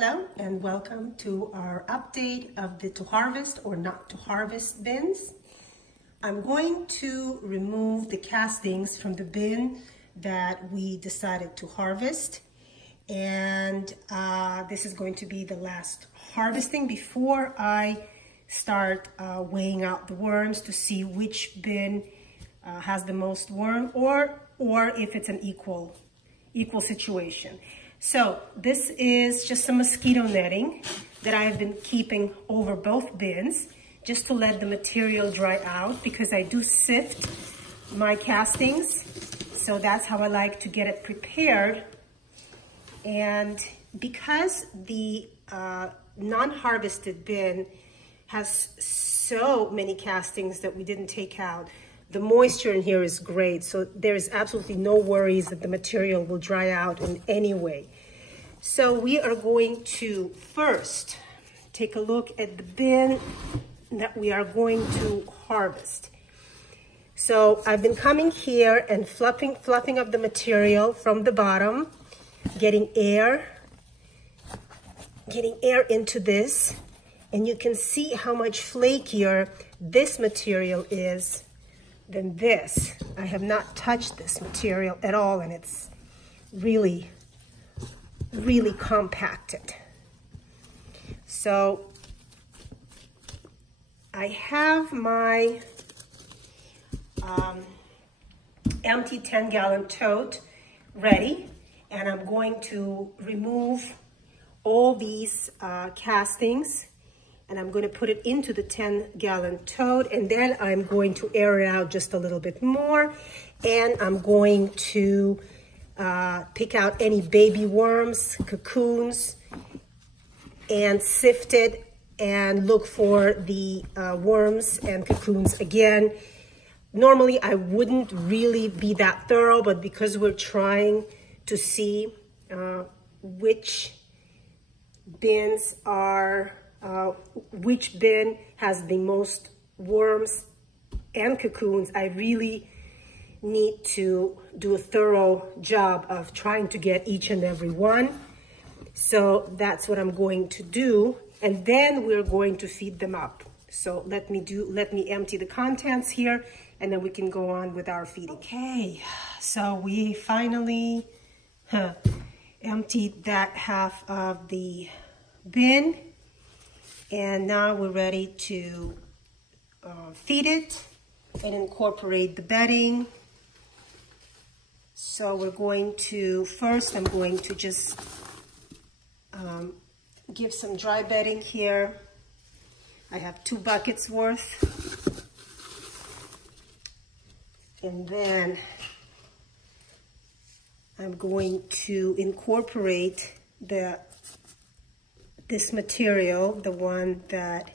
Hello and welcome to our update of the to harvest or not to harvest bins. I'm going to remove the castings from the bin that we decided to harvest, and this is going to be the last harvesting before I start weighing out the worms to see which bin has the most worm or if it's an equal situation. So this is just some mosquito netting that I've been keeping over both bins just to let the material dry out, because I do sift my castings. So that's how I like to get it prepared. And because the non-harvested bin has so many castings that we didn't take out, the moisture in here is great, so there's absolutely no worries that the material will dry out in any way. So we are going to first take a look at the bin that we are going to harvest. So I've been coming here and fluffing up the material from the bottom, getting air into this, and you can see how much flakier this material is than this. I have not touched this material at all, and it's really compacted. So I have my empty 10-gallon tote ready, and I'm going to remove all these castings, and I'm going to put it into the 10-gallon tote, and then I'm going to air it out just a little bit more, and I'm going to pick out any baby worms, cocoons, and sift it and look for the worms and cocoons again. Normally I wouldn't really be that thorough, but because we're trying to see which bins are which bin has the most worms and cocoons, I really need to do a thorough job of trying to get each and every one. So that's what I'm going to do, and then we're going to feed them up. So let me empty the contents here, and then we can go on with our feeding. Okay, so we finally emptied that half of the bin, and now we're ready to feed it and incorporate the bedding. So we're going to, first I'm going to just give some dry bedding here. I have 2 buckets worth. And then I'm going to incorporate this material, the one that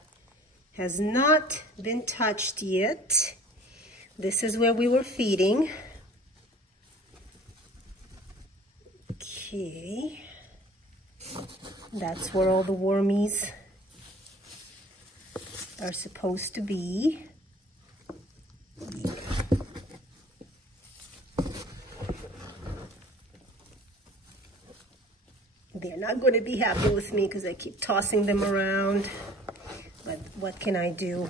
has not been touched yet. This is where we were feeding. Okay, that's where all the wormies are supposed to be. They're not going to be happy with me because I keep tossing them around, but what can I do?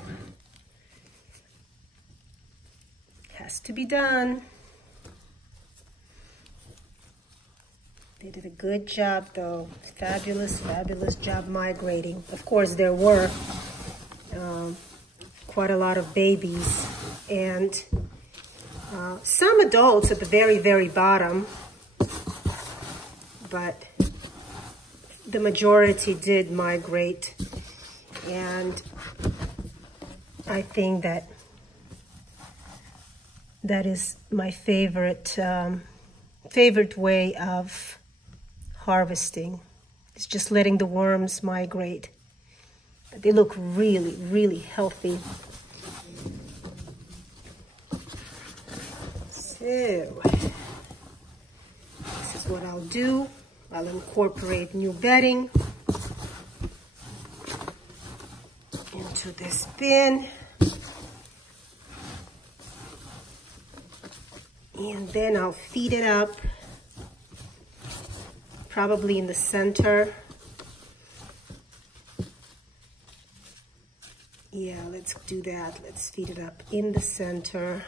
Has to be done. They did a good job though. Fabulous job migrating. Of course, there were quite a lot of babies and some adults at the very bottom, but the majority did migrate, and I think that is my favorite way of harvesting. It's just letting the worms migrate. But they look really healthy. So this is what I'll do. I'll incorporate new bedding into this bin. And then I'll feed it up, probably in the center Yeah, let's do that. Let's feed it up in the center.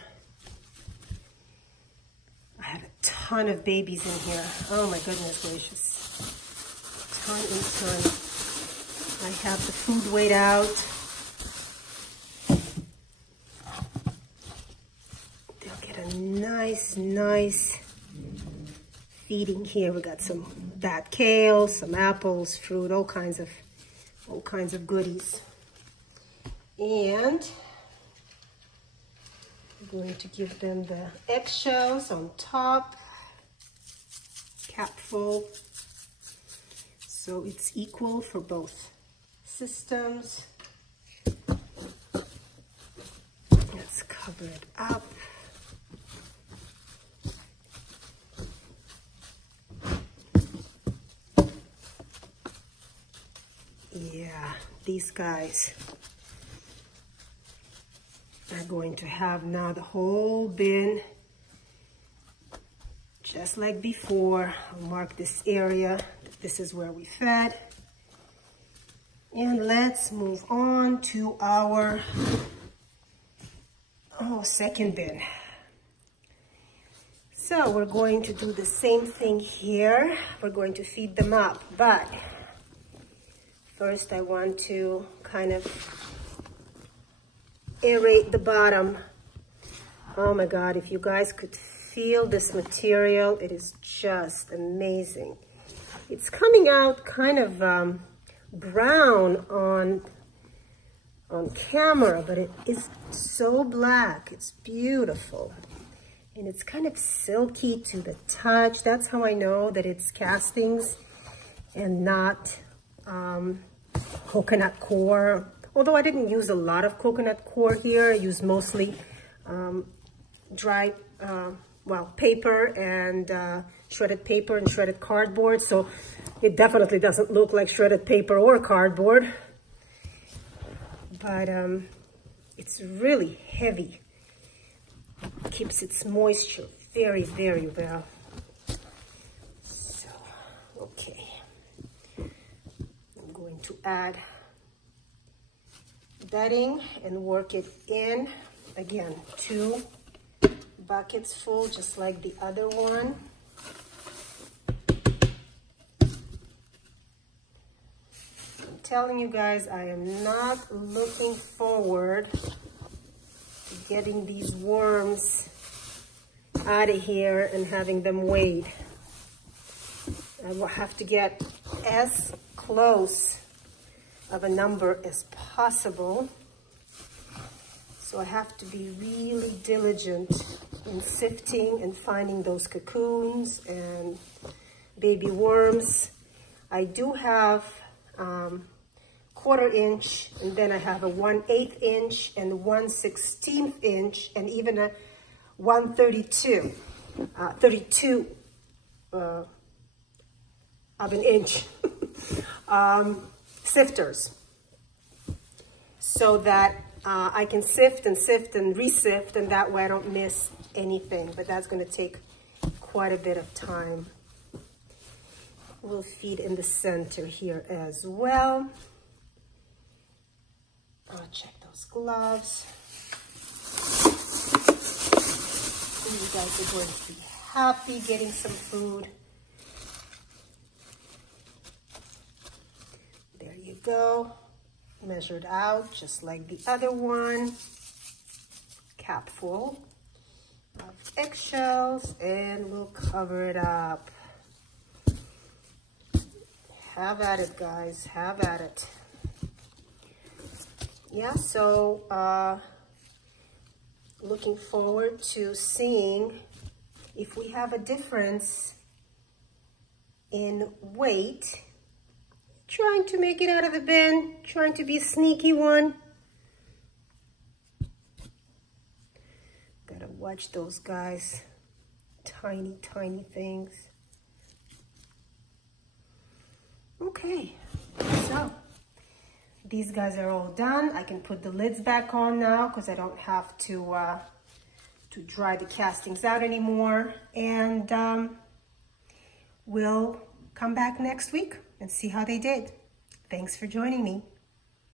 I have a ton of babies in here. Oh my goodness gracious. Ton and ton. I have the food weighed out. They'll get a nice feeding here. We got some bad kale, some apples, fruit, all kinds of goodies. And I'm going to give them the eggshells on top, cap full, so it's equal for both systems. Let's cover it up. Yeah, these guys are going to have now the whole bin just like before. I'll mark this area. This is where we fed. And let's move on to our second bin. So we're going to do the same thing here. We're going to feed them up, but first I want to kind of aerate the bottom. Oh my God, if you guys could feel this material, it is just amazing. It's coming out kind of brown on camera, but it is so black. It's beautiful. And it's kind of silky to the touch. That's how I know that it's castings and not coconut coir. Although I didn't use a lot of coconut coir here. I used mostly dry, paper and shredded paper and shredded cardboard. So it definitely doesn't look like shredded paper or cardboard. But it's really heavy. It keeps its moisture very, very well. So, okay. I'm going to add bedding and work it in. Again, 2 buckets full, just like the other one. I'm telling you guys, I am not looking forward to getting these worms out of here and having them weighed. I will have to get as close of a number as possible. So I have to be really diligent in sifting and finding those cocoons and baby worms. I do have 1/4 inch, and then I have a 1/8 inch and 1/16 inch and even a 1/32 of an inch sifters, so that I can sift and re-sift, and that way I don't miss anything. But that's going to take quite a bit of time. We'll feed in the center here as well. I'll check those gloves. You guys are going to be happy getting some food. There you go. Measured out just like the other one. Cap full of eggshells, and we'll cover it up. Have at it, guys. Have at it. Yeah, so looking forward to seeing if we have a difference in weight. Trying to make it out of the bin, trying to be a sneaky one. Gotta watch those guys. Tiny, tiny things. Okay, so these guys are all done. I can put the lids back on now because I don't have to dry the castings out anymore. And we'll come back next week and see how they did. Thanks for joining me.